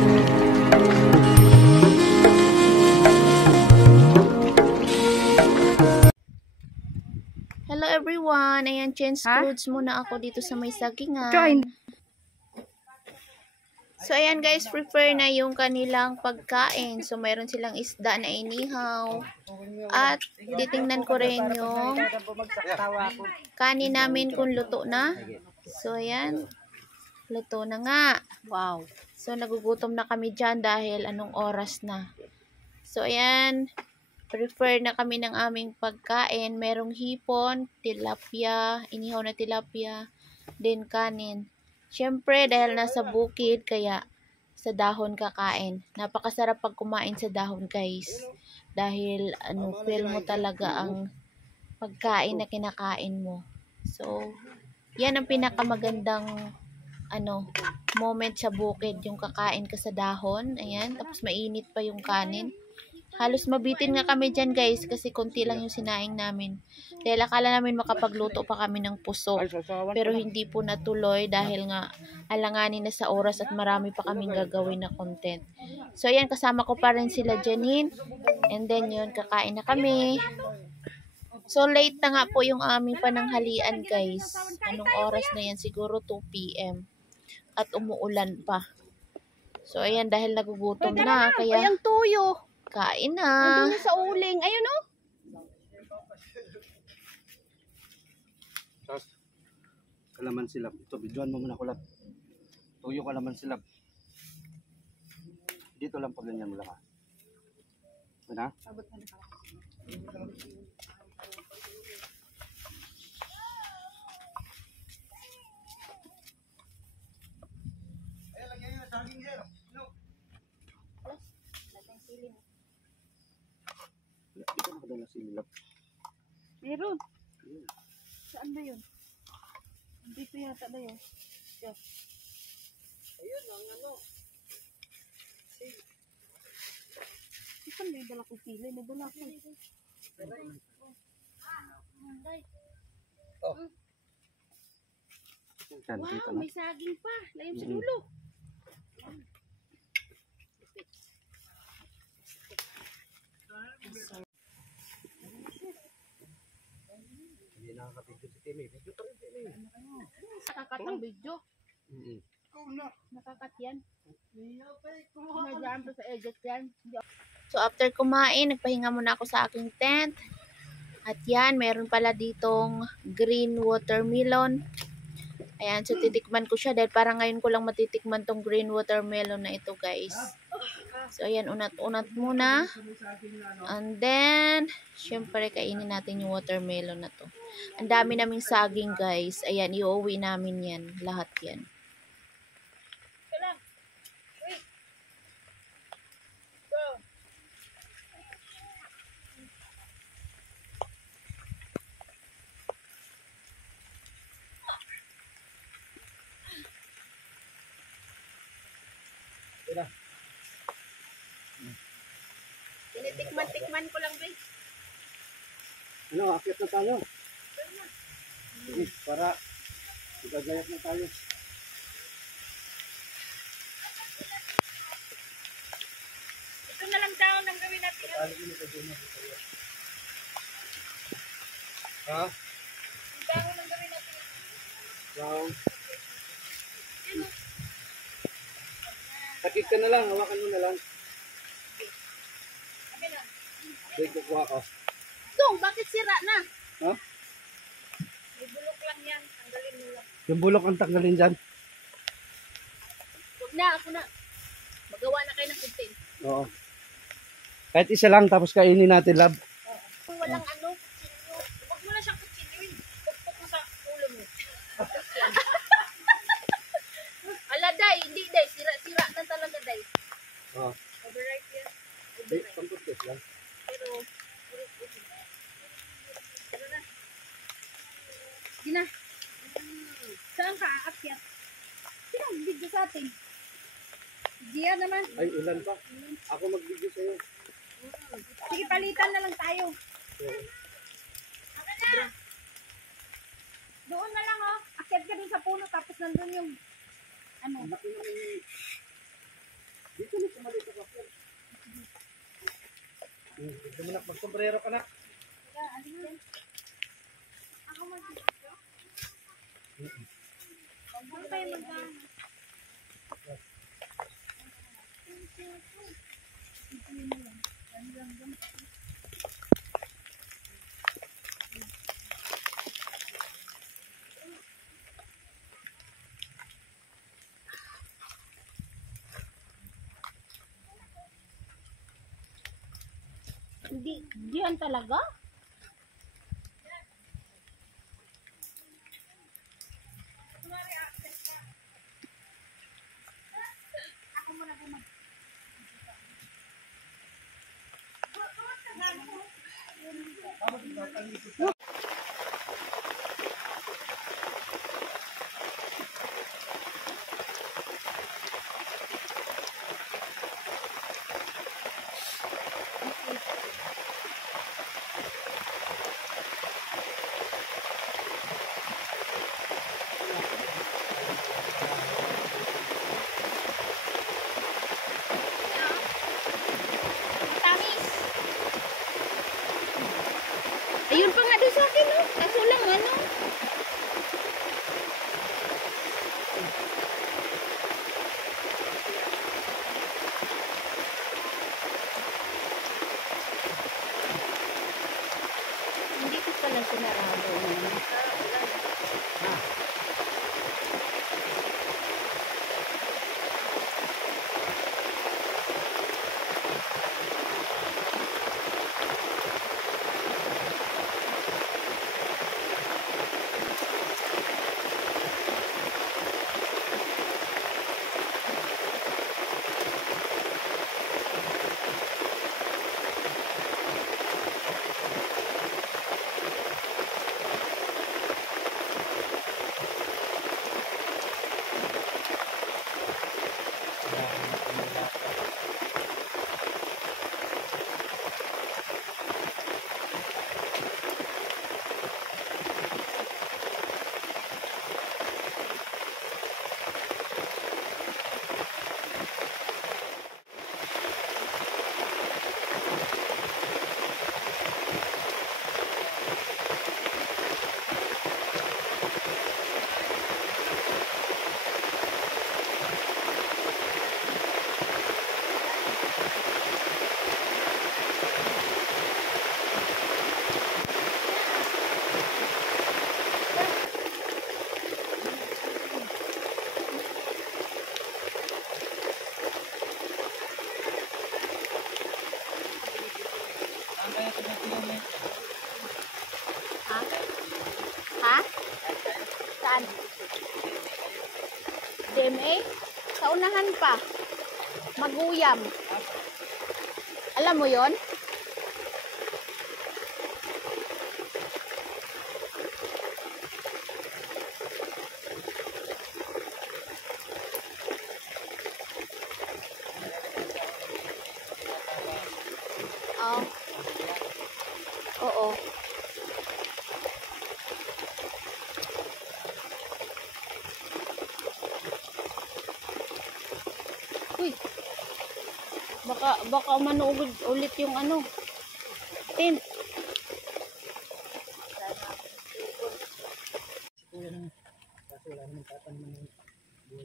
Hello everyone! Ayan, change clothes muna ako dito sa may sagingan. So ayan guys, prepare na yung kanilang pagkain. So mayroon silang isda na inihaw. At titingnan ko rin yung kanin namin kung luto na. So ayan, luto na nga. Wow! So nagugutom na kami dyan dahil anong oras na. So ayan, prepare na kami ng aming pagkain. Merong hipon, tilapia, inihaw na tilapia, din kanin. Siyempre, dahil nasa bukid, kaya sa dahon kakain. Napakasarap pag kumain sa dahon, guys. Dahil, feel mo talaga ang pagkain na kinakain mo. So, yan ang pinakamagandang, moment sa bukid. Yung kakain ka sa dahon. Ayan, tapos mainit pa yung kanin. Halos mabitin nga kami dyan guys kasi konti lang yung sinaing namin. Dahil akala namin makapagluto pa kami ng puso. Pero hindi po natuloy dahil nga alanganin na sa oras at marami pa kaming gagawin na content. So ayan, kasama ko pa rin sila Janine. And then yun, kakain na kami. So late na nga po yung aming pananghalian guys. Anong oras na yan? Siguro 2 PM. At umuulan pa. So ayan, dahil nagugutom na. Kaya ang tuyo. Kain na. Nandun sa uling. Ayun o. Tapos, kalaman silab. Ito, bidyoan mo muna ko lang. Tuyo kalaman silab. Dito lang pag ganyan mo lang ha. Ano? Dito nakadala silab. Meron. Saan ba yun? Dito yata na yun. Yeah. Ayun ang Saan may dala ko sili? May dala ko. Oh. Wow, may saging pa. Layom sa dulo. Hindi nakakapidyo si Timmy. Video pa rin Timmy. Nakakat ang video. Nakakat yan. Nadaan pa sa edit yan. So after kumain, nagpahinga muna ako sa aking tent. At yan, meron pala ditong green watermelon. Ayan, so titikman ko siya dahil parang ngayon ko lang matitikman tong green watermelon na ito guys. So ayan, unat-unat muna. And then, syempre kainin natin yung watermelon na to. Ang dami naming saging guys. Ayan, iuwi namin yan. Lahat yan. Tinitikman-tikman ko lang, babe. Ano, akyat na tayo. Sige, para magagayat na tayo. Ito na lang daw ang gawin natin. Ha? Ang dahon ang gawin natin. Wow. Sakit ka na lang, hawakan mo na lang. Wait, kukuha ko. Dong, bakit sira na? Ha? May bulok lang yan. Tanggalin mo lang. Yung bulok ang tanggalin dyan. Huwag na, ako na. Magawa na kayo ng content. Oo. Kahit isa lang, tapos kainin natin, lab. Kung walang kutsilyo. Huwag mo na siyang kutsilyo. Pukpuk mo sa ulo mo. Ala, day. Hindi, day. Sira na talaga, day. Oo. Overripe yan. Wait, pangkutkos lang. Pero na. Sige na. Saan ka aakyat? Sino ang video sa atin? Gia naman. Ay, ulan pa. Ako mag-video sa'yo. Sige, palitan na lang tayo. Doon na lang oh. Akyat ka dun sa puno tapos nandun yung Duminak, magsombrero ka na. Ano kayo magkano? Hindi, diyan talaga? Tamis. Ayun pa nga doon sa akin, no? Kaso lang, ano? Hindi ko pala sinarado. Ha? Ha? Saan? DMA? Sa unahan pa. Maguyam. Alam mo yon? Oh. Oo. Uy. Baka manuugod ulit yung ano. Tin. Kaso wala naman tatanaman ng buhay.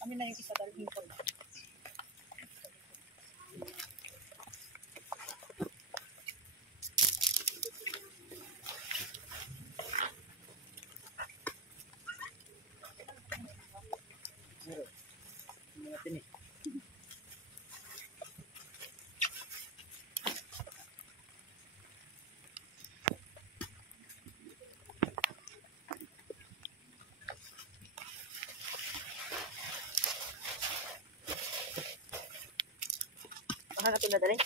Kami na yung isa dahil hipon. Mga tinik. Hanapin na dali.